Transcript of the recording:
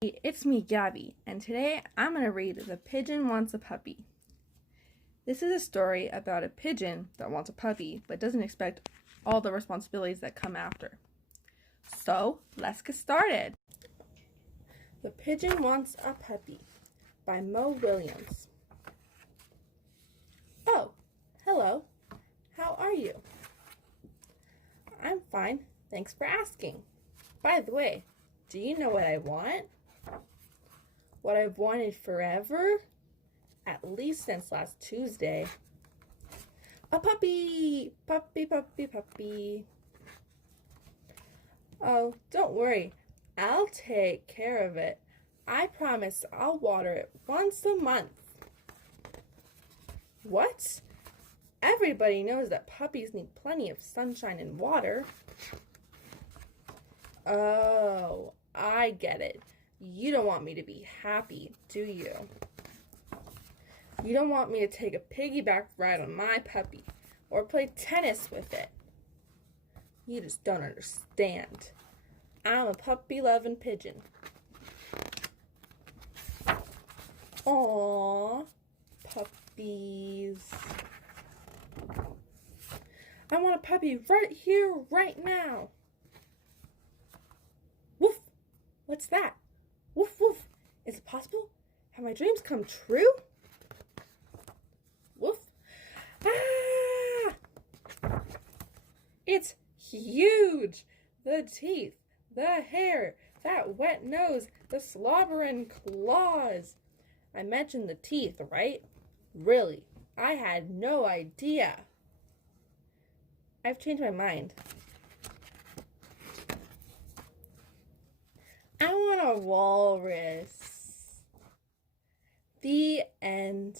It's me, Gabby, and today I'm going to read The Pigeon Wants a Puppy. This is a story about a pigeon that wants a puppy but doesn't expect all the responsibilities that come after. So, let's get started. The Pigeon Wants a Puppy by Mo Willems. Oh, hello. How are you? I'm fine. Thanks for asking. By the way, do you know what I want? What I've wanted forever? At least since last Tuesday. A puppy! Puppy, puppy, puppy. Oh, don't worry. I'll take care of it. I promise I'll water it once a month. What? Everybody knows that puppies need plenty of sunshine and water. Oh, I get it. You don't want me to be happy, do you? You don't want me to take a piggyback ride on my puppy or play tennis with it. You just don't understand. I'm a puppy-loving pigeon. Aww, puppies. I want a puppy right here, right now. Woof! What's that? Woof, woof. Is it possible? Have my dreams come true? Woof. Ah! It's huge! The teeth, the hair, that wet nose, the slobbering claws. I mentioned the teeth, right? Really, I had no idea. I've changed my mind. I want a walrus. The end.